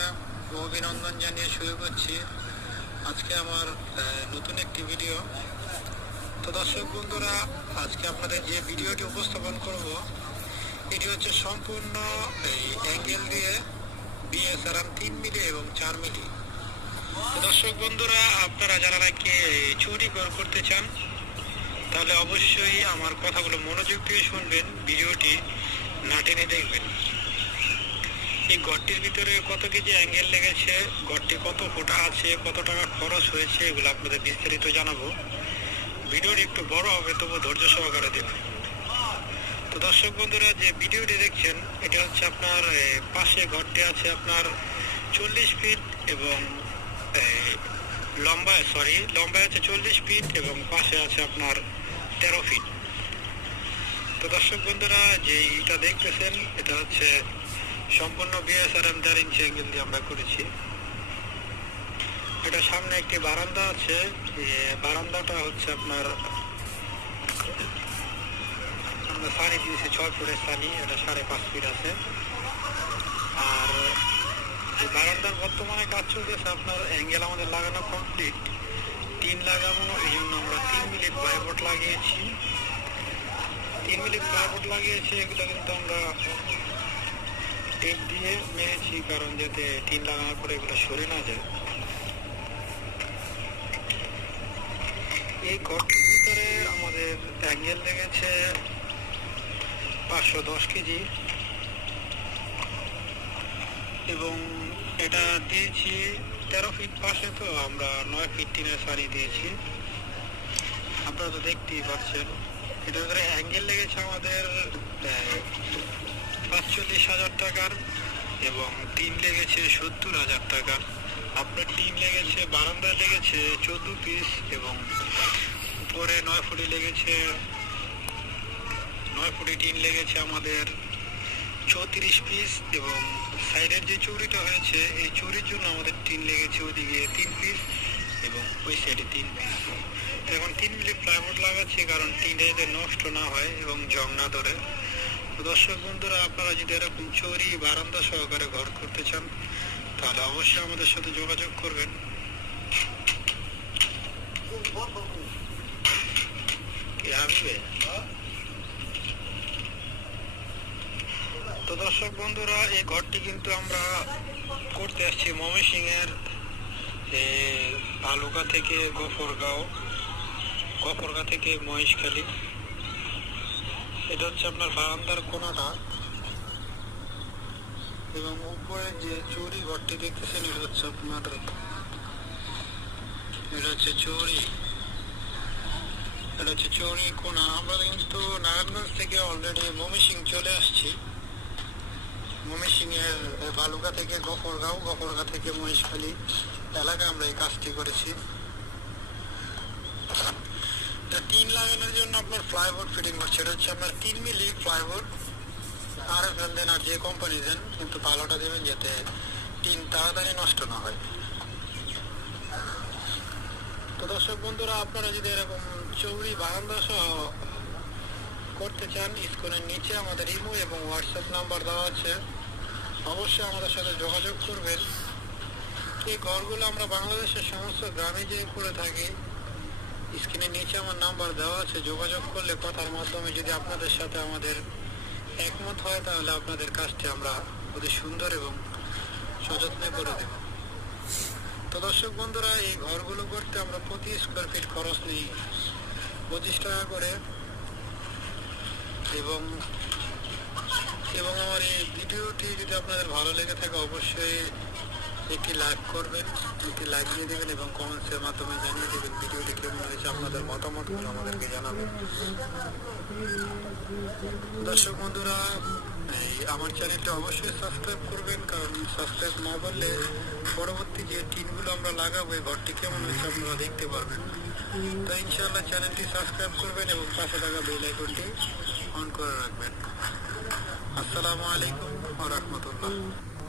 শুভেচ্ছা ও অভিনন্দন জানিয়ে শুরু করছি আজকে আমার নতুন একটি ভিডিও। তো দর্শক বন্ধুরা, আজকে আপনাদের যে ভিডিওটি উপস্থাপন করব এটি হচ্ছে সম্পূর্ণ এই অ্যাঙ্গেল দিয়ে বিএসআরএম 3 মিলি এবং 4 মিলি। তো দর্শক বন্ধুরা, আপনারা যারা নাকি চুরি করতে চান তাহলে অবশ্যই আমার কথাগুলো মনোযোগ দিয়ে শুনবেন, ভিডিওটি না টেনে দেখবেন। এই গড়টির ভিতরে কত কেজি অ্যাঙ্গেল লেগেছে, গড়টি কত ফোটা আছে, কত টাকা খরচ হয়েছে, এগুলো আপনাদের বিস্তারিত জানাবো। ভিডিওটি একটু বড় হবে, তবু ধৈর্য সহকারে দেবেন। তো দর্শক বন্ধুরা, যে ভিডিওটি দেখছেন এটা হচ্ছে আপনার পাশে ঘরটি আছে আপনার 40 ফিট এবং লম্বায় আছে 40 ফিট এবং পাশে আছে আপনার 13 ফিট। তো দর্শক বন্ধুরা, যে এটা দেখতেছেন এটা হচ্ছে সম্পূর্ণ বিএসআরএম 4 ইঞ্চি অ্যাঙ্গেল দিয়ে আমরা করেছি। এটা সামনে একটি বারান্দা আছে, বারান্দাটা হচ্ছে আপনার সানি দিয়েছে 6 ফুটের সানি, এটা 5.5 ফিট আছে। আর এই বারান্দার বর্তমানে কাজ চলতেছে, আপনার অ্যাঙ্গেল আমাদের লাগানো কমপ্লিট, টিন লাগাবো, এই জন্য আমরা 3 মিলি প্লাইবোর্ড লাগিয়েছি। 3 মিলি প্লাইবোর্ড লাগিয়েছি, এগুলো কিন্তু আমরা টেপ দিয়ে মেরেছি, কারণ যাতে টিন লাগানোর পরে এগুলো সরে না যায়। এই ঘরটির ভিতরে আমাদের অ্যাঙ্গেল লেগেছে 510 কেজি এবং এটা দিয়েছি 13 ফিট পাশে, তো আমরা 9 ফিট টিনের সারি দিয়েছি। আপনারা তো দেখতেই পাচ্ছেন। এটার ভিতরে অ্যাঙ্গেল লেগেছে আমাদের 45,000 টাকার এবং টিন লেগেছে 70,000 টাকার। আপনার টিন লেগেছে, বারান্দা লেগেছে 14 পিস এবং উপরে 9 ফুটে লেগেছে, 9 ফুটে টিন লেগেছে আমাদের 34 পিস এবং সাইডের যে চুরিটা হয়েছে এই চুরির জন্য আমাদের টিন লেগেছে ওদিকে 3 পিস এবং ওই সাইডে 3 পিস। এখন 3 মিলি প্লাইবোর্ড লাগাচ্ছি, কারণ টিনটা যাতে নষ্ট না হয় এবং জং না ধরে। তো দর্শক বন্ধুরা, আপনারা যদি এরকম চুরি বারান্দা সহকারে ঘর করতে চান তাহলে অবশ্যই আমাদের সাথে যোগাযোগ করবেন। কি আসবে? তো দর্শক বন্ধুরা, এই ঘরটি কিন্তু আমরা করতে আসছি ময়মনসিংহের ভালুকা থেকে গফরগাঁও থেকে মহেশখালী। এটা হচ্ছে আপনার বারান্দার কোণাটা এবং উপরে যে চুরি ঘরটি দেখতেছেন এটা হচ্ছে আপনার চৌরি কোণা। আমরা কিন্তু নারায়ণগঞ্জ থেকে অলরেডি ময়মনসিংহ চলে আসছি। ময়মনসিংহের ভালুকা থেকে গফরগাঁও থেকে মহেশখালী এলাকায় আমরা এই কাজটি করেছি। টিন লাগানোর জন্য আপনার প্লাইবোর্ড ফিটিং করছে, এটা হচ্ছে আপনার 3 মিলি প্লাইবোর্ড। RFL দেন আর যে কোম্পানি দেন, কিন্তু ভালোটা দেবেন যাতে টিন তাড়াতাড়ি নষ্ট না হয়। তো দর্শক বন্ধুরা, আপনারা যদি এরকম চৌড়ি বারান্দা সহ করতে চান, স্ক্রিনের নিচে আমাদের ইমো এবং হোয়াটসঅ্যাপ নাম্বার দেওয়া আছে, অবশ্যই আমাদের সাথে যোগাযোগ করবেন। এই ঘরগুলো আমরা বাংলাদেশের সমস্ত গ্রামে যে করে থাকি। স্ক্রিনের নিচে আমার নাম্বার দেওয়া আছে, যোগাযোগ করলে কথার মাধ্যমে যদি আপনাদের সাথে আমাদের একমত হয় তাহলে আপনাদের কাজটি আমরা অতি সুন্দর এবং সযত্নে করে দেব। তো দর্শক বন্ধুরা, এই ঘরগুলো করতে আমরা প্রতি স্কোয়ার ফিট খরচ নিই 25 টাকা করে এবং আমার এই ভিডিওটি যদি আপনাদের ভালো লেগে থাকে অবশ্যই একটি লাইক করবেন, একটি লাইক দিয়ে দেবেন এবং কমেন্টসের মাধ্যমে জানিয়ে দেবেন ভিডিওটি কেমন হয়েছে, আপনাদের মতামতগুলো আমাদেরকে জানাবেন। দর্শক বন্ধুরা, আমার চ্যানেলটি অবশ্যই সাবস্ক্রাইব করবেন, কারণ সাবস্ক্রাইব না করলে পরবর্তী যে টিনগুলো আমরা লাগাবো এই ঘরটি কেমন হয়েছে আপনারা দেখতে পারবেন। তো ইনশাআল্লাহ চ্যানেলটি সাবস্ক্রাইব করবেন এবং পাশে থাকা বেল আইকনটি অন করে রাখবেন। আসসালামু আলাইকুম ওয়া রাহমাতুল্লাহ।